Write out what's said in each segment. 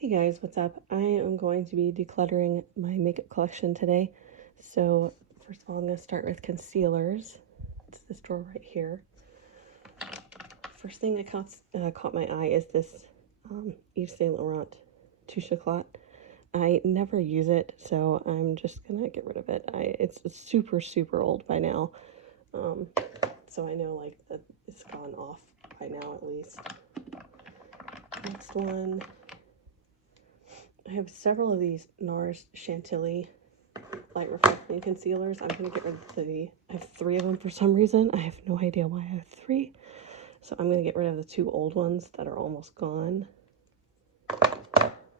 Hey guys, what's up? I am going to be decluttering my makeup collection today. So first of all, I'm going to start with concealers. It's this drawer right here. First thing that caught my eye is this Yves Saint Laurent Touche Éclat. I never use it, so I'm just going to get rid of it. It's super old by now. So I know like that it's gone off by now at least. Next one. I have several of these NARS Chantilly light reflecting concealers. I'm going to get rid of I have 3 of them for some reason. I have no idea why I have 3. So I'm going to get rid of the 2 old ones that are almost gone.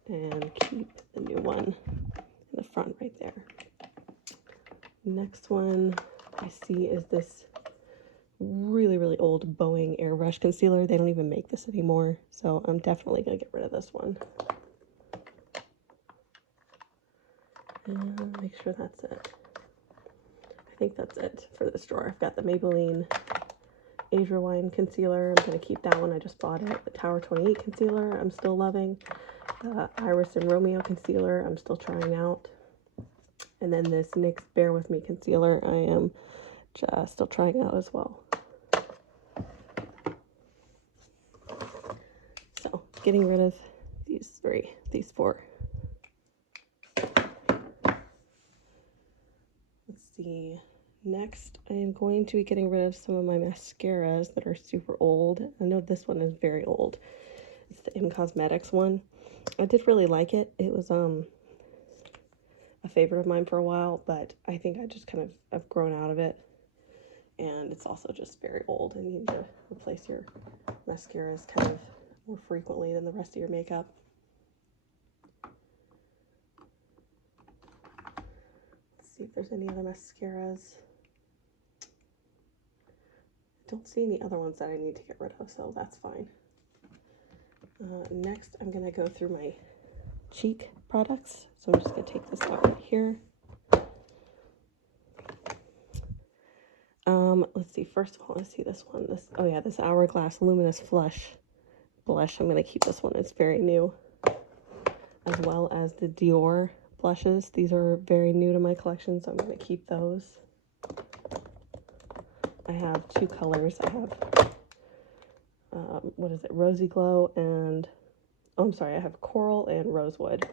And keep the new one in the front right there. Next one I see is this really old Boeing Airbrush concealer. They don't even make this anymore. So I'm definitely going to get rid of this one. And make sure that's it. I think that's it for this drawer. I've got the Maybelline Asia Wine concealer. I'm going to keep that one. I just bought it. The Tower 28 concealer I'm still loving. The Iris and Romeo concealer I'm still trying out. And then this NYX Bear With Me concealer I am just still trying out as well. So getting rid of these 4. Let's see. Next, I am going to be getting rid of some of my mascaras that are super old. I know this one is very old. It's the M Cosmetics one. I did really like it. It was a favorite of mine for a while, but I think I just kind of have grown out of it. And it's also just very old, and you need to replace your mascaras kind of more frequently than the rest of your makeup. Let's see if there's any other mascaras. I don't see any other ones that I need to get rid of, so that's fine. Next, I'm going to go through my cheek products. So I'm just going to take this out right here. Let's see. First of all, let's see this one. This Hourglass Luminous Flush blush. I'm going to keep this one. It's very new. As well as the Dior blushes. These are very new to my collection, so I'm going to keep those. I have 2 colors. I have, Rosy Glow and, I have Coral and Rosewood.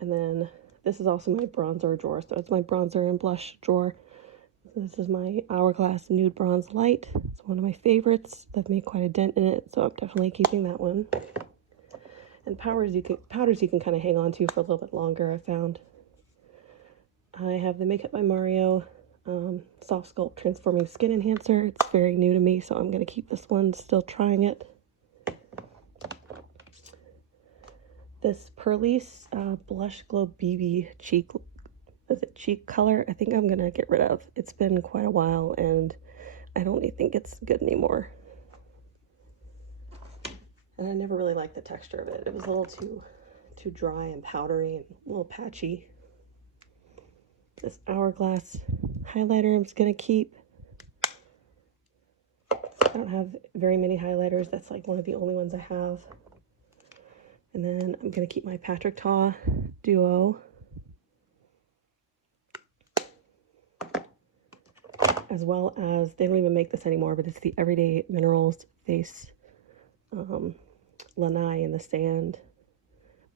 And then this is also my bronzer drawer. So it's my bronzer and blush drawer. This is my Hourglass Nude Bronze Light. It's one of my favorites. I've made quite a dent in it, so I'm definitely keeping that one. And powders you can kind of hang on to for a little bit longer, I found. I have the Makeup by Mario Soft Sculpt Transforming Skin Enhancer. It's very new to me, so I'm going to keep this one, still trying it. This Purlisse Blush Glow BB cheek color, I think I'm going to get rid of. It's been quite a while, and I don't think it's good anymore. And I never really liked the texture of it. It was a little too dry and powdery and a little patchy. This Hourglass highlighter I'm just going to keep. I don't have very many highlighters. That's like one of the only ones I have. And then I'm going to keep my Patrick Ta Duo. As well as, they don't even make this anymore, but it's the Everyday Minerals Face Lanai in the Sand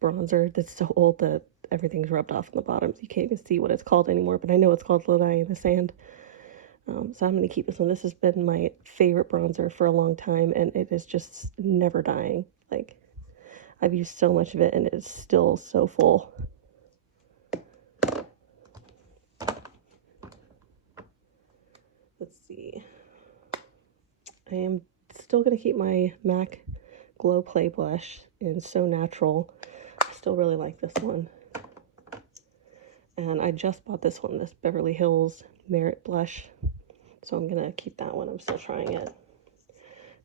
bronzer that's so old that everything's rubbed off on the bottoms. You can't even see what it's called anymore, but I know it's called Lanai in the Sand. So I'm going to keep this one. This has been my favorite bronzer for a long time, and it is just never dying. Like, I've used so much of it, and it's still so full. Let's see. I am still going to keep my MAC Glow Play Blush in So Natural. I still really like this one. And I just bought this one, this Beverly Hills Merit Blush. So I'm going to keep that one. I'm still trying it.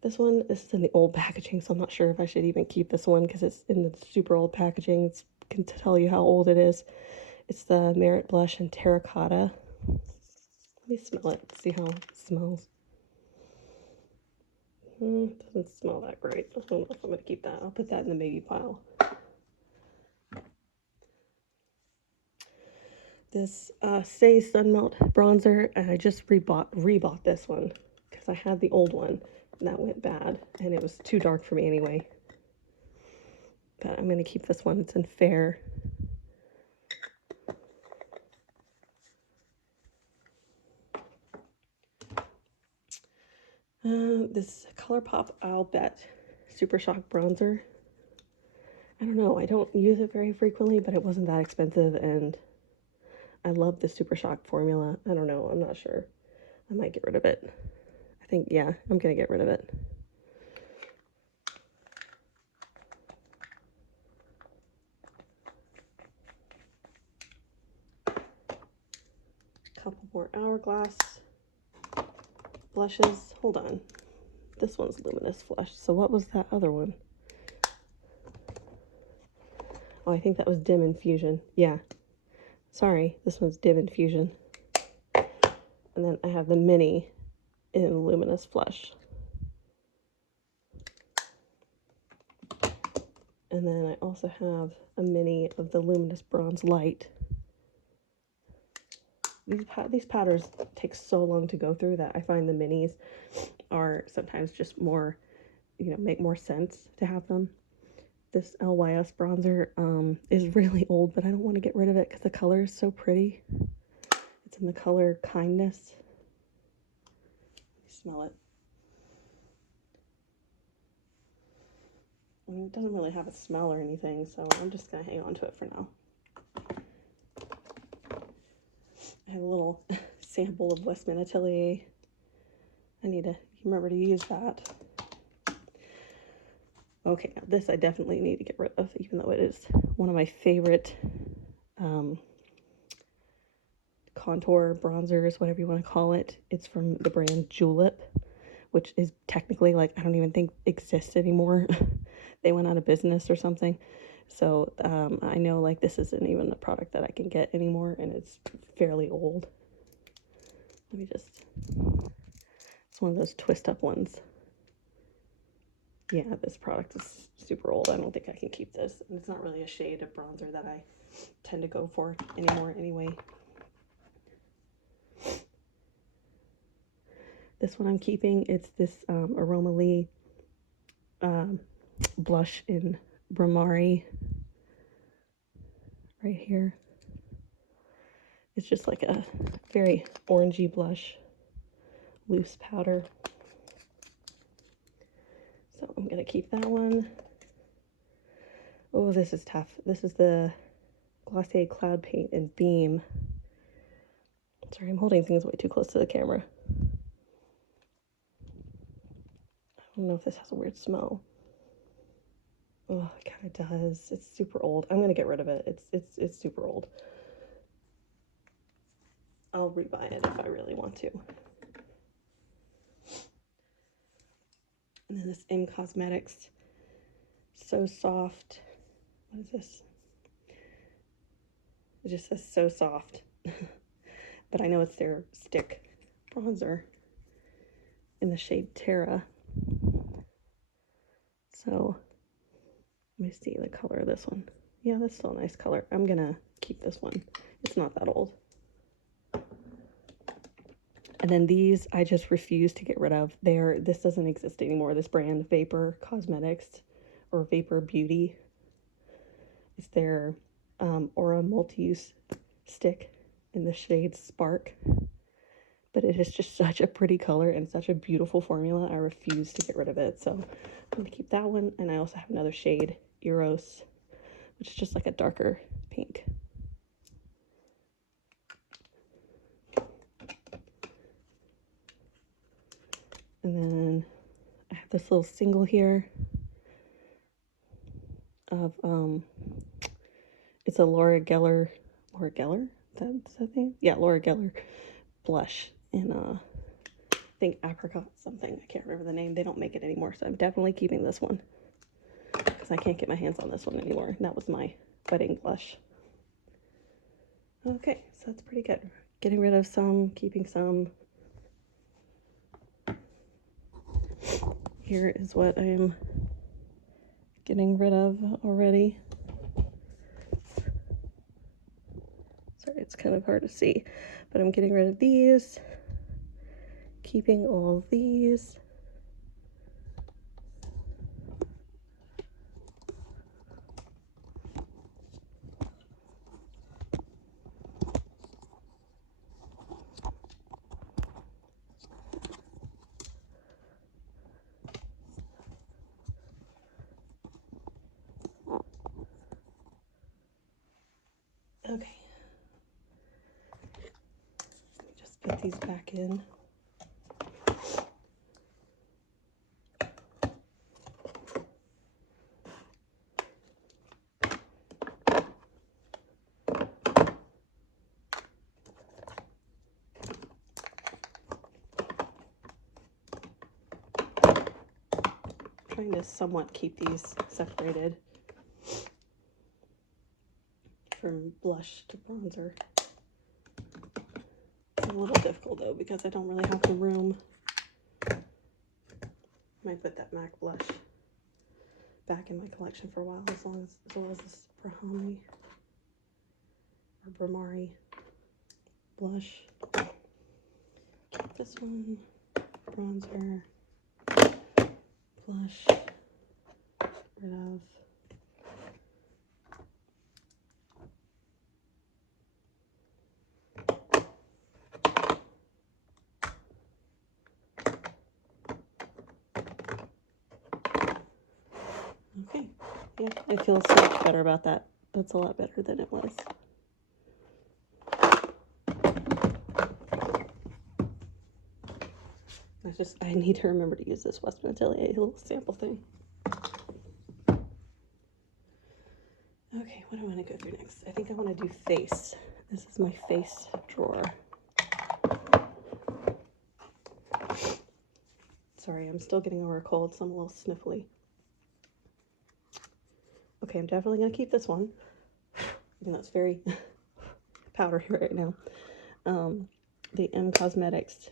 This is in the old packaging, so I'm not sure if I should even keep this one because it's in the super old packaging. It can tell you how old it is. It's the Merit Blush in Terracotta. Let me smell it, see how it smells. Doesn't smell that great. I don't know if I'm going to keep that. I'll put that in the maybe pile. This Stay Sunmelt bronzer, and I just rebought this one because I had the old one and that went bad and it was too dark for me anyway. But I'm going to keep this one. It's in Fair. This ColourPop I'll Bet Super Shock bronzer. I don't know, I don't use it very frequently, but it wasn't that expensive, and I love the Super Shock formula. I don't know, I'm not sure. I might get rid of it. I think, yeah, I'm gonna get rid of it. Couple more Hourglass blushes. Hold on. This one's Luminous Flush. So what was that other one? Oh, I think that was Dim Infusion. Yeah. Sorry, this one's Dim Infusion. And then I have the mini in Luminous Flush. And then I also have a mini of the Luminous Bronze Light. These powders take so long to go through that I find the minis are sometimes just more, make more sense to have them. This LYS bronzer is really old, but I don't want to get rid of it because the color is so pretty. It's in the color Kindness. Smell it. I mean, it doesn't really have a smell or anything, so I'm just going to hang on to it for now. I have a little sample of Westman Atelier. I need to remember to use that. Okay, now this I definitely need to get rid of, even though it is one of my favorite contour bronzers, whatever you want to call it. It's from the brand Julep, which is technically, like, I don't even think exists anymore. They went out of business or something. So I know, like, this isn't even a product that I can get anymore, and it's fairly old. Let me just, it's one of those twist up ones. Yeah, this product is super old. I don't think I can keep this. And it's not really a shade of bronzer that I tend to go for anymore anyway. This one I'm keeping. It's this Aroma Lee blush in Bramari right here. It's just like a very orangey blush, loose powder. So I'm gonna keep that one. Oh, this is tough. This is the Glossier Cloud Paint in Beam. Sorry, I'm holding things way too close to the camera. I don't know if this has a weird smell. Oh, it kind of does. It's super old. I'm gonna get rid of it. It's super old. I'll rebuy it if I really want to. And then this M Cosmetics So Soft. What is this? It just says So Soft. But I know it's their stick bronzer in the shade Terra. So let me see the color of this one. Yeah, that's still a nice color. I'm gonna keep this one. It's not that old. And then these I just refuse to get rid of. This doesn't exist anymore. This brand, Vapor Cosmetics or Vapor Beauty. It's their Aura Multi-Use Stick in the shade Spark. But it is just such a pretty color and such a beautiful formula. I refuse to get rid of it. So I'm going to keep that one. And I also have another shade, Eros, which is just like a darker pink. And then I have this little single here of, it's a Laura Geller, that's the thing? Yeah, Laura Geller blush in, I think apricot something. I can't remember the name. They don't make it anymore, so I'm definitely keeping this one because I can't get my hands on this one anymore. And that was my wedding blush. Okay, so that's pretty good. Getting rid of some, keeping some. here is what I'm getting rid of already. Sorry, it's kind of hard to see, but I'm getting rid of these, keeping all of these. Okay, let me just put these back in. Trying to somewhat keep these separated from blush to bronzer. It's a little difficult though because I don't really have the room. Might put that MAC blush back in my collection for a while, as well as this Brahmi or Bramari blush. Keep this one, bronzer, blush, rid of. Okay, yeah, I feel so much better about that. That's a lot better than it was. I need to remember to use this Western Atelier little sample thing. Okay, what do I want to go through next? I think I want to do face. This is my face drawer. Sorry, I'm still getting over a cold, so I'm a little sniffly. Okay, I'm definitely going to keep this one, even though it's very powdery right now. The M Cosmetics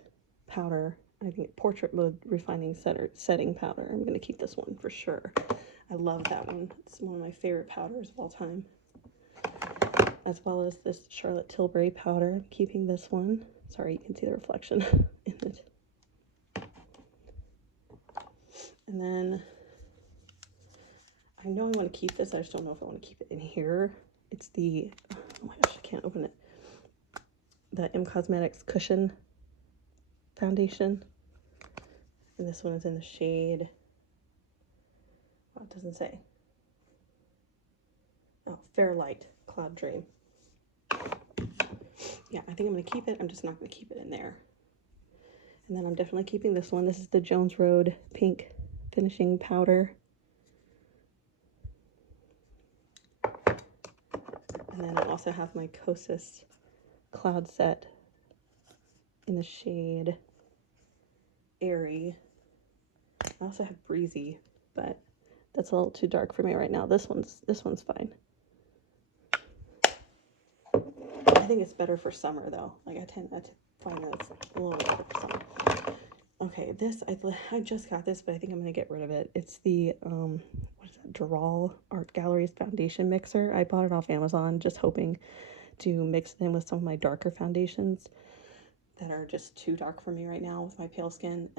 powder, I think Portrait Mode Refining Setting Powder. I'm going to keep this one for sure. I love that one. It's one of my favorite powders of all time. As well as this Charlotte Tilbury powder. I'm keeping this one. Sorry, you can see the reflection in it. And then I know I want to keep this. I just don't know if I want to keep it in here. It's the, oh my gosh, I can't open it. The M Cosmetics Cushion Foundation. And this one is in the shade, oh, it doesn't say. Oh, Fairlight Cloud Dream. Yeah, I think I'm going to keep it. I'm just not going to keep it in there. And then I'm definitely keeping this one. This is the Jones Road Pink Finishing Powder. And then I also have my Kosas Cloud Set in the shade Airy. I also have Breezy, but that's a little too dark for me right now. This one's fine. I think it's better for summer though. Like I tend to find that it's a little better for summer. Okay, this I just got this, but I think I'm gonna get rid of it. It's the what is that? Dural Art Galleries Foundation Mixer. I bought it off Amazon, just hoping to mix it in with some of my darker foundations that are just too dark for me right now with my pale skin.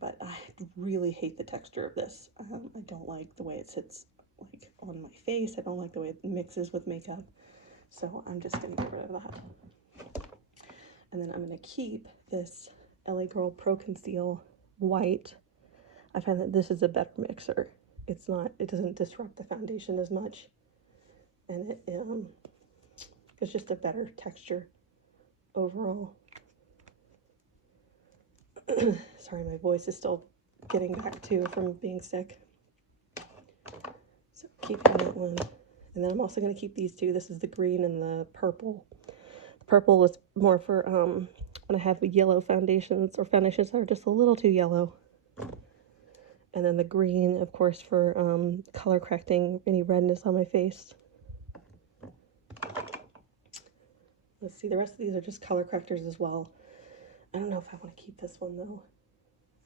But I really hate the texture of this. I don't like the way it sits like on my face. I don't like the way it mixes with makeup. So I'm just gonna get rid of that. And then I'm gonna keep this LA Girl Pro Conceal White. I find that this is a better mixer. It doesn't disrupt the foundation as much. And it's just a better texture overall. Sorry, my voice is still getting back too from being sick. So keeping that one. And then I'm also going to keep these two. This is the green and the purple. The purple is more for when I have yellow foundations or foundations that are just a little too yellow. And then the green, of course, for color correcting any redness on my face. Let's see, the rest of these are just color correctors as well. I don't know if I want to keep this one though.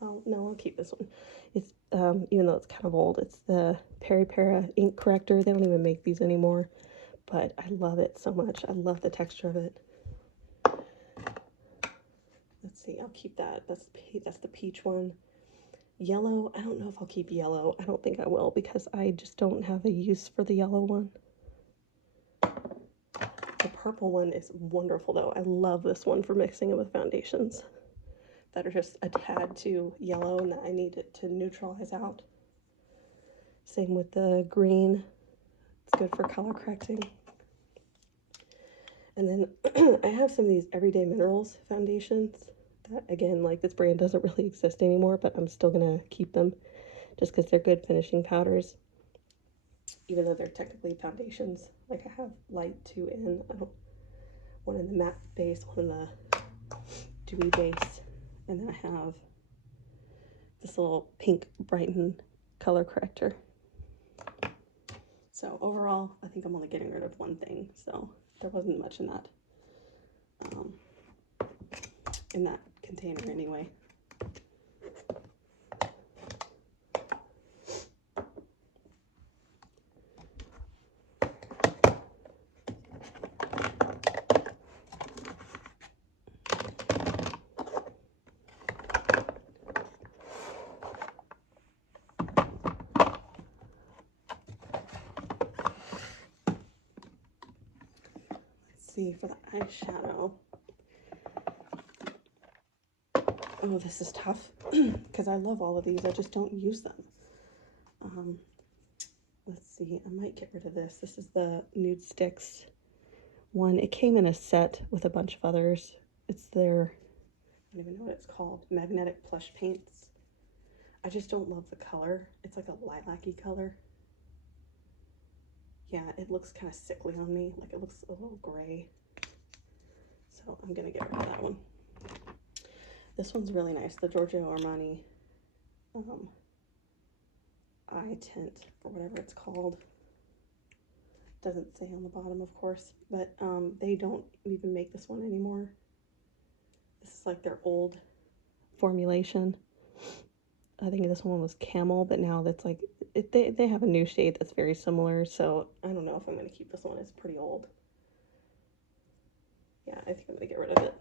Oh, no, I'll keep this one. It's, even though it's kind of old, it's the Para ink corrector. They don't even make these anymore, but I love it so much. I love the texture of it. Let's see, I'll keep that. That's the peach one. Yellow, I don't know if I'll keep yellow. I don't think I will because I just don't have a use for the yellow one. The purple one is wonderful though. I love this one for mixing it with foundations that are just a tad too yellow and that I need it to neutralize out. Same with the green. It's good for color correcting. And then I have some of these Everyday Minerals foundations that, again, like this brand doesn't really exist anymore, but I'm still gonna keep them just because they're good finishing powders, even though they're technically foundations. Like I have light 2 in, one in the matte base, one in the dewy base, and then I have this little pink Brighten color corrector. So overall, I think I'm only getting rid of one thing, so there wasn't much in that container anyway. See, for the eyeshadow, oh, this is tough because I love all of these. I just don't use them. Let's see, I might get rid of this. This is the Nude Sticks one. It came in a set with a bunch of others. It's their, I don't even know what it's called, magnetic plush paints. I just don't love the color. It's like a lilac-y color. Yeah, it looks kind of sickly on me. Like it looks a little gray. So I'm gonna get rid of that one. This one's really nice, the Giorgio Armani eye tint, or whatever it's called. Doesn't say on the bottom, of course, but they don't even make this one anymore. This is like their old formulation. I think this one was camel, but now that's like, they have a new shade that's very similar, so I don't know if I'm going to keep this one. It's pretty old. Yeah, I think I'm going to get rid of it.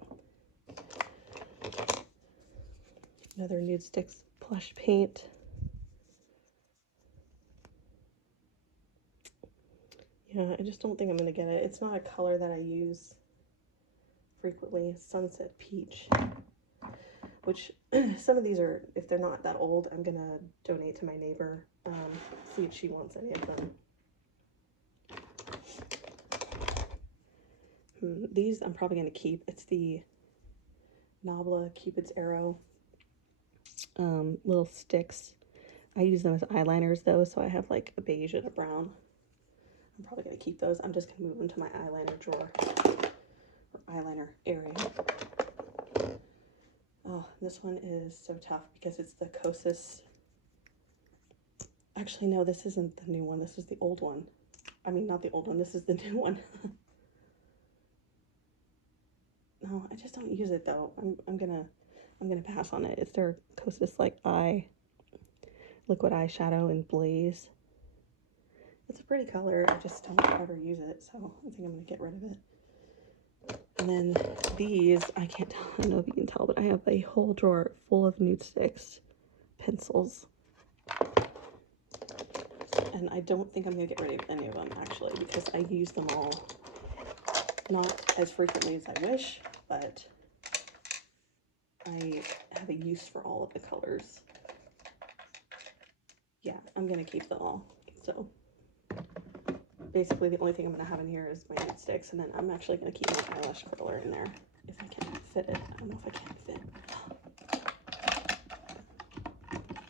Another Nude Sticks plush paint. Yeah, I just don't think I'm going to get it. It's not a color that I use frequently. Sunset Peach, which some of these are, if they're not that old, I'm going to donate to my neighbor, see if she wants any of them. These I'm probably going to keep. It's the Nabla Cupid's Arrow little sticks. I use them as eyeliners though, so I have like a beige and a brown. I'm probably going to keep those. I'm just going to move them to my eyeliner drawer, or eyeliner area. Oh, this one is so tough because it's the Kosas. Actually, no, this isn't the new one. This is the old one. I mean, not the old one. This is the new one. No, I just don't use it though. I'm gonna pass on it. It's their Kosas like liquid eyeshadow in Blaze. It's a pretty color. I just don't ever use it, so I think I'm gonna get rid of it. And then these, I don't know if you can tell, but I have a whole drawer full of Nude Sticks pencils. And I don't think I'm gonna get rid of any of them actually, because I use them all. Not as frequently as I wish, but I have a use for all of the colors. Yeah, I'm gonna keep them all. So basically the only thing I'm gonna have in here is my Nude Sticks, and then I'm actually gonna keep my eyelash curler in there if I can fit it. I don't know if I can fit.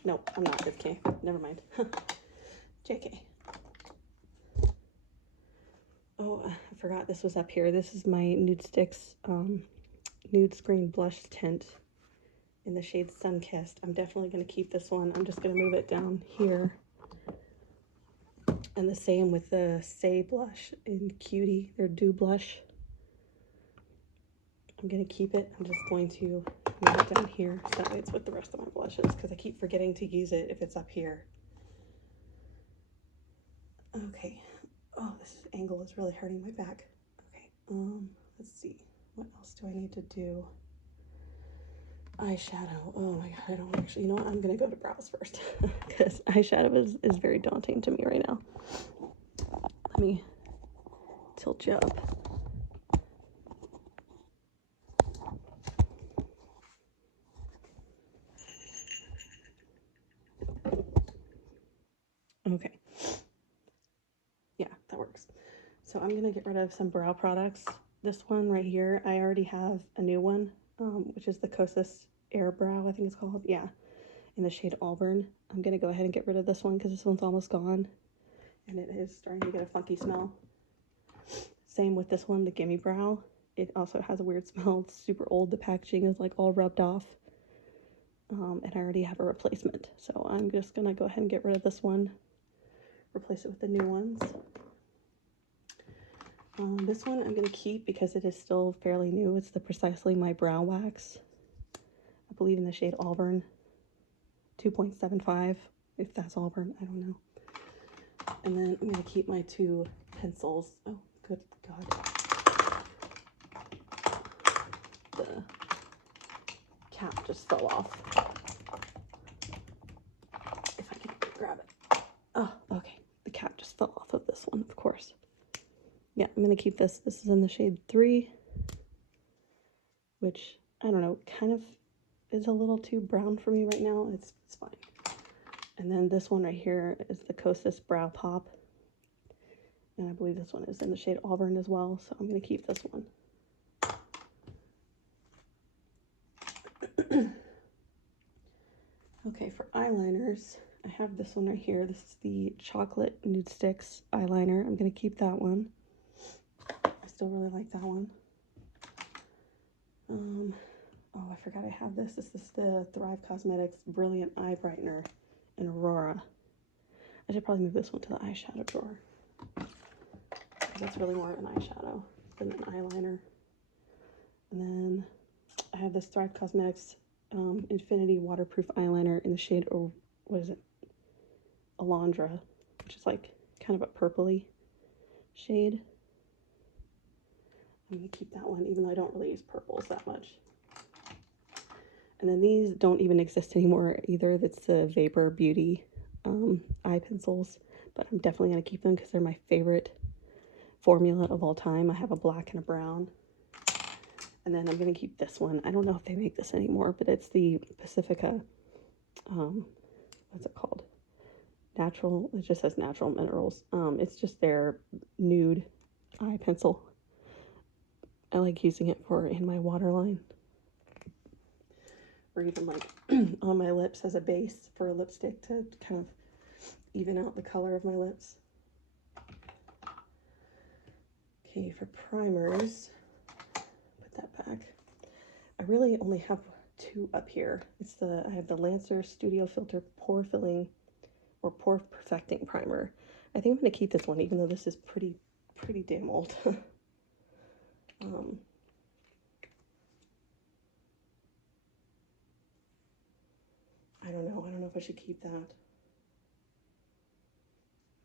Nope, I'm not 5K. Never mind. JK. Oh, I forgot this was up here. This is my Nude Sticks Nude Screen Blush Tint in the shade Sunkissed. I'm definitely going to keep this one. I'm just going to move it down here. And the same with the Say Blush in Cutie, their Dew Blush. I'm going to keep it. I'm just going to move it down here so that way it's with the rest of my blushes, because I keep forgetting to use it if it's up here. Okay. Oh, this angle is really hurting my back. Okay, let's see. What else do I need to do? Eyeshadow. Oh my god, I don't actually, you know what? I'm gonna go to brows first because eyeshadow is very daunting to me right now. Let me tilt you up. Okay. Yeah, that works. So I'm gonna get rid of some brow products. This one right here, I already have a new one, which is the Kosas Air Brow, I think it's called. Yeah, in the shade Auburn. I'm gonna go ahead and get rid of this one because this one's almost gone, and it is starting to get a funky smell. Same with this one, the Gimme Brow. It also has a weird smell. It's super old. The packaging is like all rubbed off. And I already have a replacement. So I'm just gonna go ahead and get rid of this one. Replace it with the new ones. This one I'm gonna keep because it is still fairly new. It's the Precisely My Brow Wax. I believe in the shade Auburn. 2.75, if that's Auburn, I don't know. And then I'm gonna keep my two pencils. Oh, good God. The cap just fell off. If I can grab it. Oh, okay. The cap just fell off of this one, of course. Yeah, I'm gonna keep this. This is in the shade 3, which, I don't know, kind of is a little too brown for me right now. It's fine. And then this one right here is the Kosas Brow Pop. And I believe this one is in the shade Auburn as well, so I'm gonna keep this one. Okay, for eyeliners, I have this one right here. This is the Chocolate Nude Sticks eyeliner. I'm gonna keep that one. I still really like that one. Oh, I forgot I have this. This is the Thrive Cosmetics Brilliant Eye Brightener in Aurora. I should probably move this one to the eyeshadow drawer. That's really more of an eyeshadow than an eyeliner. And then I have this Thrive Cosmetics Infinity Waterproof Eyeliner in the shade, or what is it? Alondra, which is like kind of a purpley shade. I'm gonna keep that one, even though I don't really use purples that much. And then these don't even exist anymore either. That's the Vapor Beauty eye pencils, but I'm definitely gonna keep them because they're my favorite formula of all time. I have a black and a brown. And then I'm gonna keep this one. I don't know if they make this anymore, but it's the Pacifica, what's it called? Natural, it just says Natural Minerals. It's just their nude eye pencil. I like using it in my waterline. Or even like on my lips as a base for a lipstick to kind of even out the color of my lips. Okay, for primers, put that back. I really only have two up here. I have the Lancer Studio Filter Pore Filling or Pore Perfecting Primer. I think I'm gonna keep this one, even though this is pretty damn old. I don't know if I should keep that.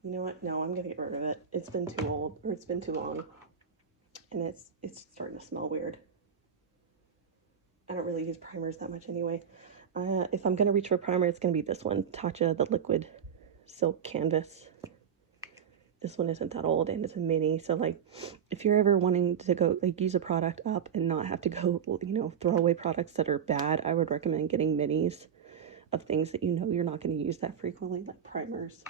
You know what? No, I'm gonna get rid of it. It's been too old, or it's been too long, and it's starting to smell weird. I don't really use primers that much anyway. If I'm gonna reach for a primer, it's gonna be this one, Tatcha, the Liquid Silk Canvas. This one isn't that old, and it's a mini, so like if you're ever wanting to go like use a product up and not have to go, you know, throw away products that are bad, I would recommend getting minis of things that you know you're not going to use that frequently, like primers.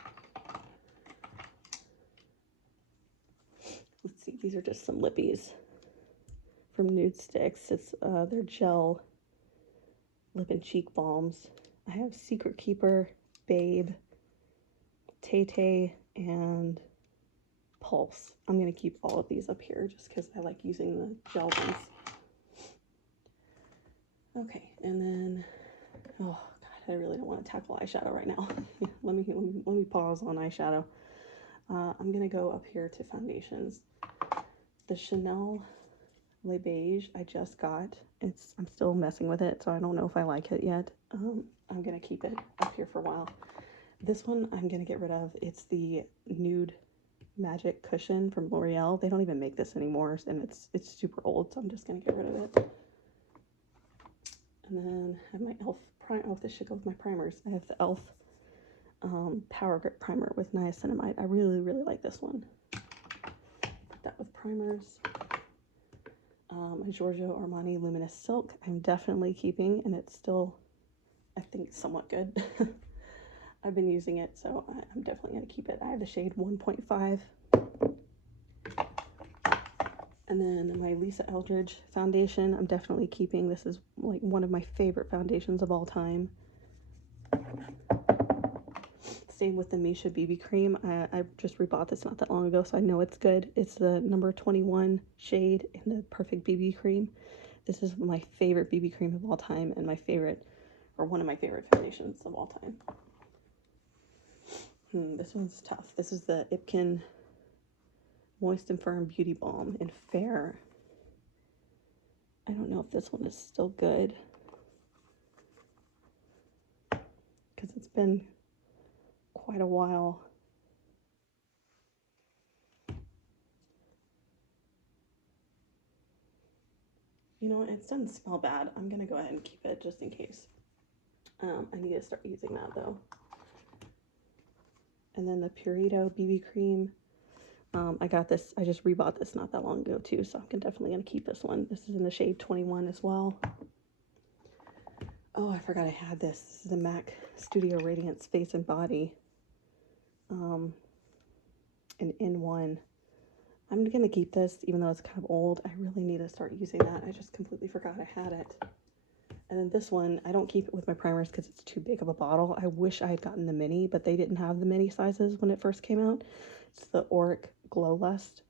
Let's see, these are just some lippies from Nude Sticks. It's their gel lip and cheek balms. I have Secret Keeper, Babe, Tay Tay, and Pulse. I'm going to keep all of these up here just because I like using the gel ones. Okay, and then, oh God, I really don't want to tackle eyeshadow right now. let me pause on eyeshadow. I'm going to go up here to foundations. The Chanel Le Beige I just got. I'm still messing with it, so I don't know if I like it yet. I'm gonna keep it up here for a while. This one I'm gonna get rid of. It's the Nude Magic Cushion from L'Oreal. They don't even make this anymore, and it's super old, so I'm just gonna get rid of it. And then I have my e.l.f. Oh, this should go with my primers. I have the e.l.f. Power Grip Primer with niacinamide. I really, really like this one. Put that with primers. My Giorgio Armani Luminous Silk I'm definitely keeping, and it's still, I think, somewhat good. I've been using it, so I'm definitely going to keep it. I have the shade 1.5. And then my Lisa Eldridge foundation I'm definitely keeping. This is like one of my favorite foundations of all time. Same with the Misha BB cream. I just rebought this not that long ago, so I know it's good. It's the number 21 shade in the Perfect BB cream. This is my favorite BB cream of all time, and my favorite, or one of my favorite foundations of all time. This one's tough. This is the Ipkin Moist and Firm Beauty Balm in Fair. I don't know if this one is still good, because it's been quite a while. You know, it doesn't smell bad. I'm gonna go ahead and keep it just in case. I need to start using that though. And then the Purito BB cream. I got this, I just rebought this not that long ago too, so I'm definitely gonna keep this one. This is in the shade 21 as well. Oh, I forgot I had this. This is the MAC Studio Radiance Face and Body. In one. I'm gonna keep this, even though it's kind of old. I really need to start using that. I just completely forgot I had it. And then this one, I don't keep it with my primers because it's too big of a bottle. I wish I had gotten the mini, but they didn't have the mini sizes when it first came out. It's the Auric Glow Lust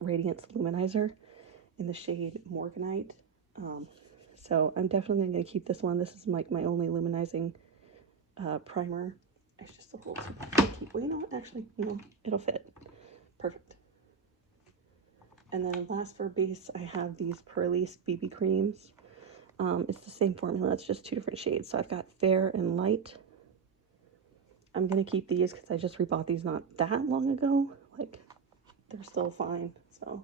Radiance Luminizer in the shade Morganite. So I'm definitely going to keep this one. This is like my only luminizing primer. It's just a little too picky. Well, you know what? Actually, you know, it'll fit. Perfect. And then last for base, I have these Pearlies BB creams. It's the same formula. It's just two different shades. So I've got Fair and Light. I'm going to keep these because I just rebought these not that long ago. Like, they're still fine. So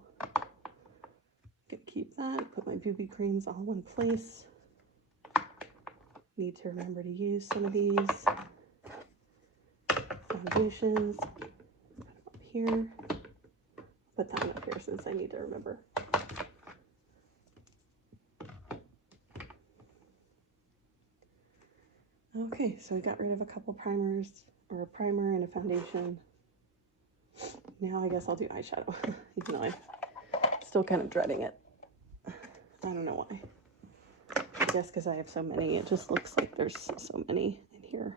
gonna keep that. Put my BB creams all in one place. Need to remember to use some of these foundations. Put them up here. Put that one up here since I need to remember. Okay, so we got rid of a couple primers, or a primer and a foundation. Now I guess I'll do eyeshadow, even though I'm still kind of dreading it. I don't know why. I guess because I have so many, it just looks like there's so many in here.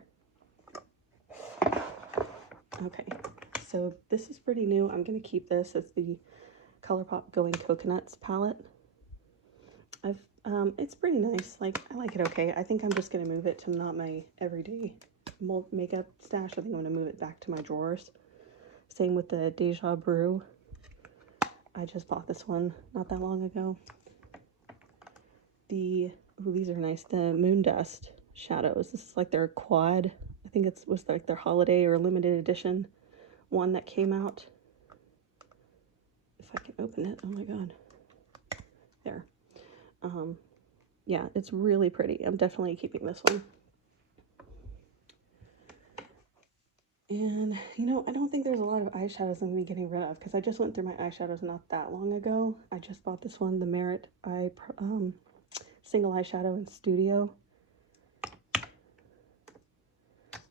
Okay, so this is pretty new. I'm going to keep this as the ColourPop Going Coconuts palette. It's pretty nice. Like, I like it okay. I think I'm just going to move it to not my everyday makeup stash. I think I'm going to move it back to my drawers. Same with the Deja Brew. I just bought this one not that long ago. These are nice. The Moon Dust shadows. This is like their quad. I think it was like their holiday or limited edition one that came out. If I can open it. Oh my god. There. Yeah, it's really pretty. I'm definitely keeping this one. And, you know, I don't think there's a lot of eyeshadows I'm going to be getting rid of because I just went through my eyeshadows not that long ago. I just bought this one, the Merit Single Eyeshadow in Studio.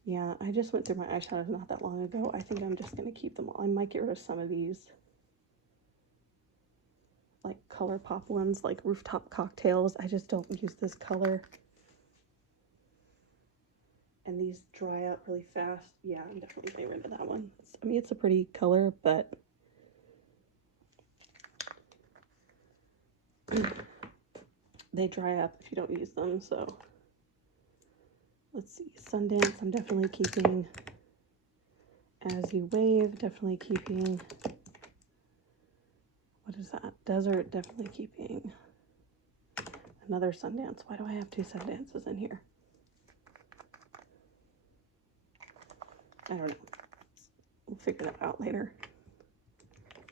Yeah, I just went through my eyeshadows not that long ago. I think I'm just going to keep them all. I might get rid of some of these, like ColourPop ones, like Rooftop Cocktails. I just don't use this color. And these dry up really fast. Yeah, I'm definitely getting rid of that one. I mean, it's a pretty color, but they dry up if you don't use them, so let's see. Sundance, I'm definitely keeping. As You Wave, definitely keeping. What is that? desert, definitely keeping another Sundance. Why do I have two Sundances in here? I don't know. We'll figure that out later.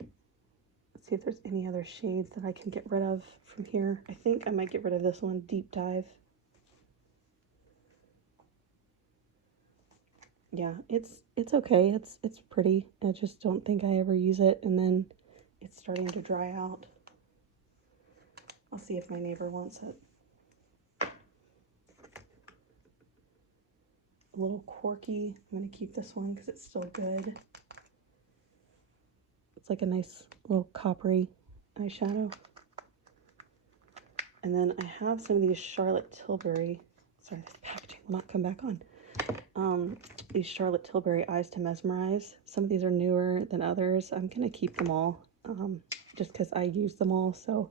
Let's see if there's any other shades that I can get rid of from here. I think I might get rid of this one, Deep Dive. Yeah, it's okay. It's pretty. I just don't think I ever use it, and then it's starting to dry out. I'll see if my neighbor wants it. A little quirky. I'm going to keep this one because it's still good. It's like a nice little coppery eyeshadow. And then I have some of these Charlotte Tilbury. Sorry, this packaging will not come back on. These Charlotte Tilbury Eyes to Mesmerize. Some of these are newer than others. I'm going to keep them all just because I use them all. So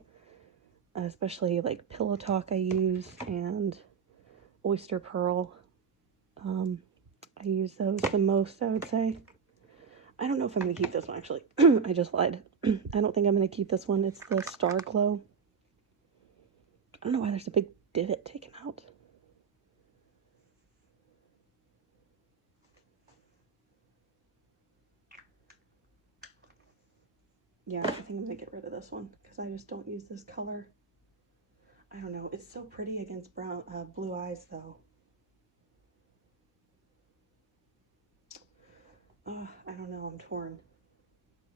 especially like Pillow Talk I use and Oyster Pearl. I use those the most, I would say. I don't know if I'm going to keep this one, actually. I just lied. I don't think I'm going to keep this one. It's the Star Glow. I don't know why there's a big divot taken out. Yeah, I think I'm going to get rid of this one because I just don't use this color. I don't know. It's so pretty against brown, blue eyes, though. I don't know. I'm torn.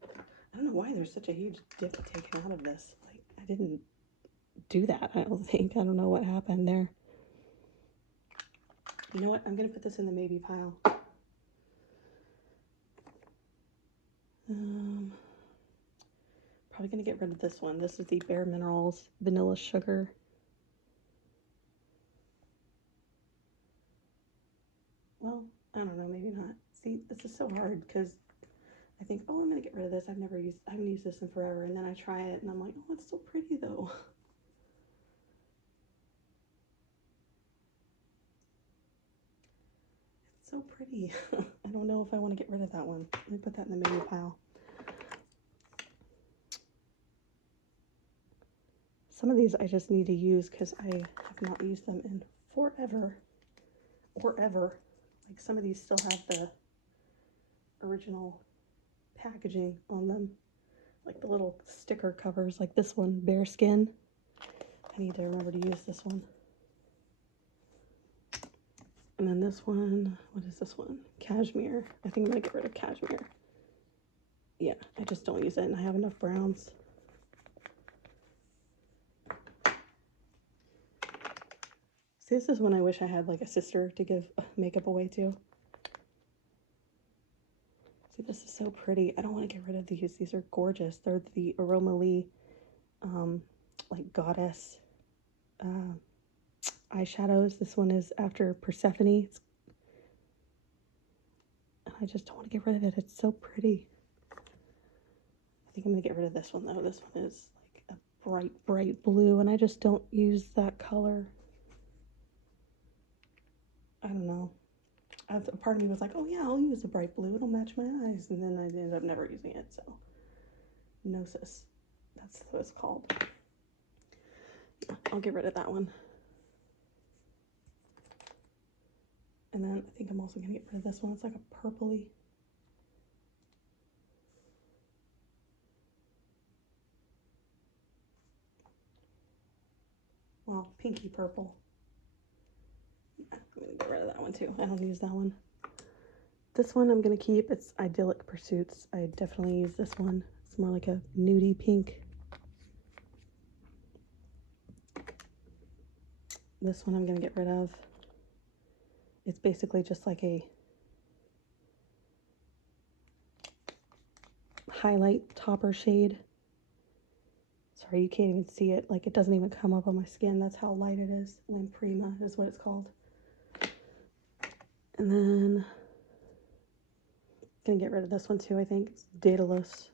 I don't know why there's such a huge dip taken out of this. Like, I didn't do that, I don't think. I don't know what happened there. You know what? I'm going to put this in the maybe pile. Probably going to get rid of this one. This is the Bare Minerals Vanilla Sugar. Well, I don't know, maybe not. See, this is so hard because I think, oh, I'm going to get rid of this. I haven't used this in forever. And then I try it and I'm like, oh, it's so pretty though. It's so pretty. I don't know if I want to get rid of that one. Let me put that in the maybe pile. Some of these I just need to use because I have not used them in forever or ever. Like some of these still have the original packaging on them, like the little sticker covers, like this one, Bare Skin. I need to remember to use this one. And then this one, what is this one? Cashmere. I think I'm gonna get rid of Cashmere. Yeah, I just don't use it and I have enough browns. See, this is when I wish I had like a sister to give makeup away to. See, this is so pretty. I don't want to get rid of these. These are gorgeous. They're the Aroma Lee, like goddess eyeshadows. This one is after Persephone. I just don't want to get rid of it. It's so pretty. I think I'm going to get rid of this one, though. This one is like a bright, bright blue, and I just don't use that color. I don't know. A part of me was like, oh, yeah, I'll use a bright blue. It'll match my eyes. And then I ended up never using it, so. Gnosis. That's what it's called. Yeah, I'll get rid of that one. And then I think I'm also going to get rid of this one. It's like a purpley. Well, pinky purple. I'm going to get rid of that one too. I don't use that one. This one I'm going to keep. It's Idyllic Pursuits. I definitely use this one. It's more like a nudie pink. This one I'm going to get rid of. It's basically just like a highlight topper shade. Sorry, you can't even see it. Like, it doesn't even come up on my skin. That's how light it is. Lamprima is what it's called. And then I'm gonna get rid of this one too, I think. It's Daedalus.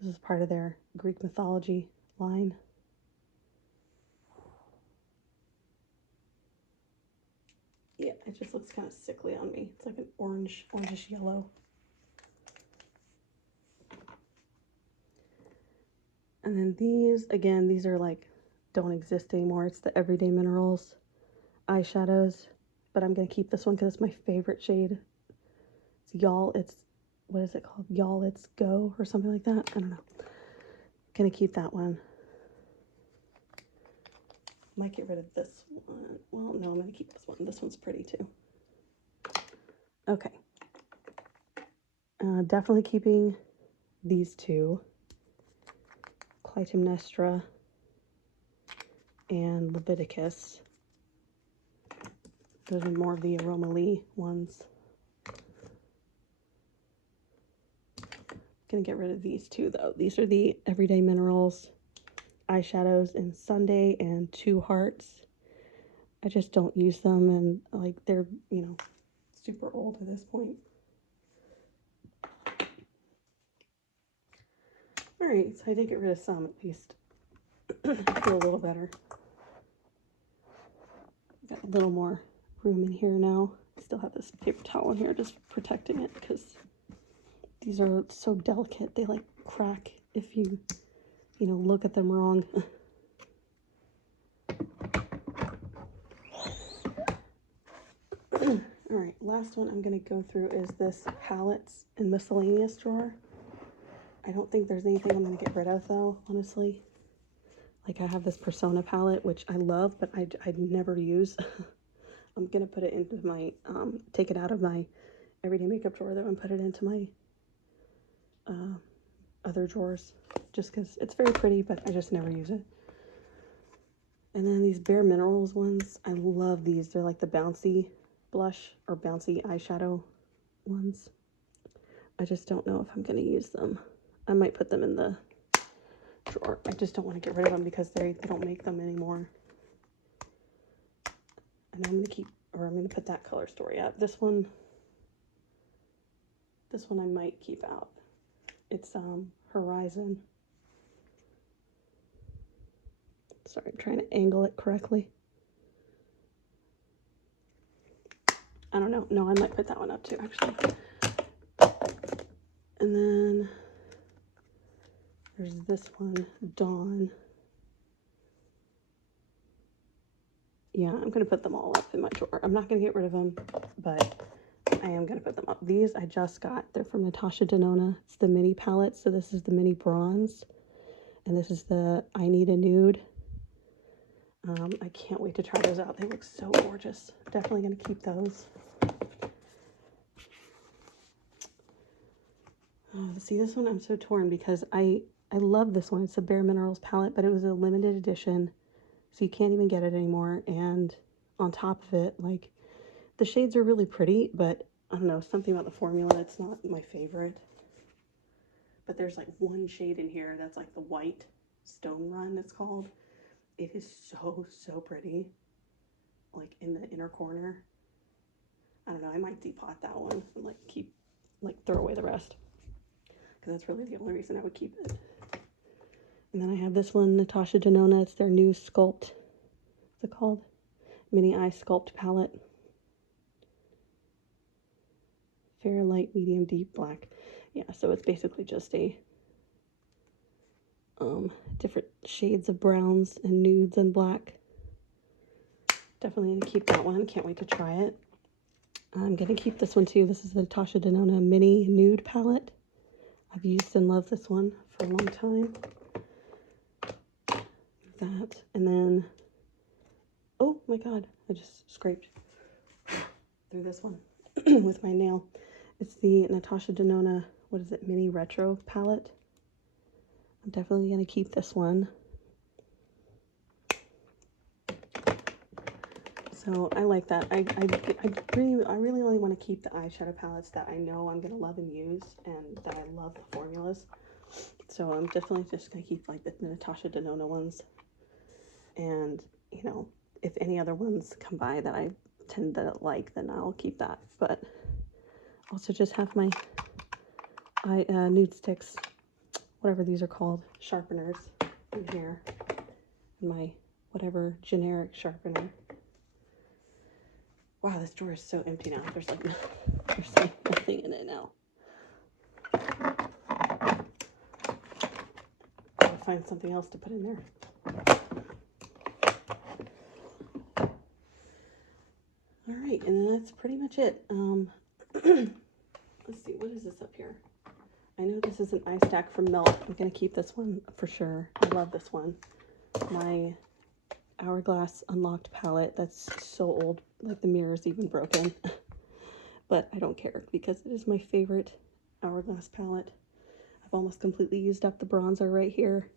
This is part of their Greek mythology line. Yeah, it just looks kind of sickly on me. It's like an orangish yellow. And then these, again, these are like, don't exist anymore. It's the Everyday Minerals eyeshadows, but I'm going to keep this one because it's my favorite shade. It's Y'all, what is it called? Y'all, It's Go or something like that. I don't know. Going to keep that one. Might get rid of this one. Well, no, I'm going to keep this one. This one's pretty too. Okay. Definitely keeping these two. Clytemnestra and Leviticus. Those are more of the Aroma Lee ones. Gonna get rid of these two though. These are the Everyday Minerals eyeshadows in Sunday and Two Hearts. I just don't use them, and like they're, you know, super old at this point. All right, so I did get rid of some at least. I feel a little better. Got a little more room in here now. I still have this paper towel in here just protecting it because these are so delicate. They like crack if you know, look at them wrong. All right, last one I'm going to go through is this palettes and miscellaneous drawer. I don't think there's anything I'm going to get rid of though, honestly. Like I have this Persona palette, which I love, but I'd never use. I'm going to put it into my, take it out of my everyday makeup drawer though and put it into my other drawers just because it's very pretty, but I just never use it. And then these Bare Minerals ones, I love these. They're like the bouncy blush or bouncy eyeshadow ones. I just don't know if I'm going to use them. I might put them in the drawer. I just don't want to get rid of them because they don't make them anymore. And I'm going to put that color story up. This one I might keep out. It's Horizon. Sorry, I'm trying to angle it correctly. I don't know. No, I might put that one up too, actually. And then there's this one, Dawn. Yeah, I'm going to put them all up in my drawer. I'm not going to get rid of them, but I am going to put them up. These I just got. They're from Natasha Denona. It's the mini palette. So this is the mini bronze. And this is the I Need a Nude. I can't wait to try those out. They look so gorgeous. Definitely going to keep those. See, this one I'm so torn because I love this one. It's a Bare Minerals palette, but it was a limited edition, so you can't even get it anymore. And on top of it, like, the shades are really pretty, but I don't know, something about the formula, it's not my favorite. But there's like one shade in here that's like the white Stone Run, it's called. It is so pretty, like in the inner corner. I don't know, I might depot that one and like throw away the rest, because that's really the only reason I would keep it. And then I have this one, Natasha Denona. It's their new Sculpt. What's it called? Mini Eye Sculpt palette. Fair, light, medium, deep, black. Yeah, so it's basically just a different shades of browns and nudes and black. Definitely gonna keep that one. Can't wait to try it. I'm gonna keep this one too. This is the Natasha Denona Mini Nude palette. I've used and loved this one for a long time. That, and then, oh my god, I just scraped through this one with my nail. It's the Natasha Denona, what is it, Mini Retro palette. I'm definitely going to keep this one. So I like that. I really only want to keep the eyeshadow palettes that I know I'm going to love and use, and that I love the formulas. So I'm definitely just going to keep like the Natasha Denona ones. And, you know, if any other ones come by that I tend to like, then I'll keep that. But also just have my nude sticks, whatever these are called, sharpeners in here. My whatever generic sharpener. Wow, this drawer is so empty now. There's like nothing in it now. I'll find something else to put in there. All right, and then that's pretty much it. Let's see, what is this up here? I know this is an eye stack from Milk. I'm gonna keep this one for sure. I love this one. My Hourglass Unlocked palette. That's so old, like the mirror is even broken. But I don't care because it is my favorite Hourglass palette. I've almost completely used up the bronzer right here.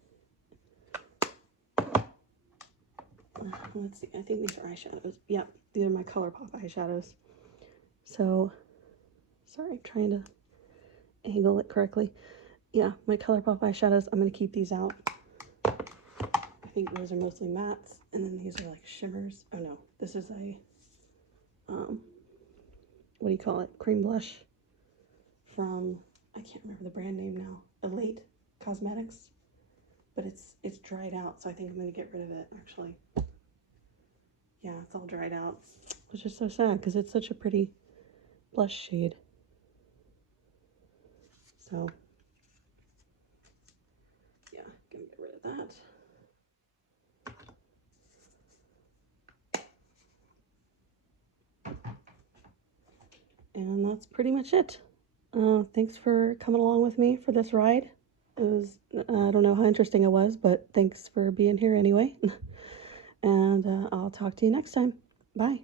Let's see, I think these are eyeshadows. Yep, these are my ColourPop eyeshadows. So, sorry, I'm trying to angle it correctly. Yeah, my ColourPop eyeshadows, I'm going to keep these out. I think those are mostly mattes, and then these are like shimmers. Oh no, this is a, what do you call it? Cream blush from, I can't remember the brand name now, Elate Cosmetics. But it's dried out, so I think I'm going to get rid of it, actually. Yeah, it's all dried out, which is so sad because it's such a pretty blush shade. So, yeah, gonna get rid of that. And that's pretty much it. Thanks for coming along with me for this ride. It was, I don't know how interesting it was, but thanks for being here anyway. And I'll talk to you next time. Bye.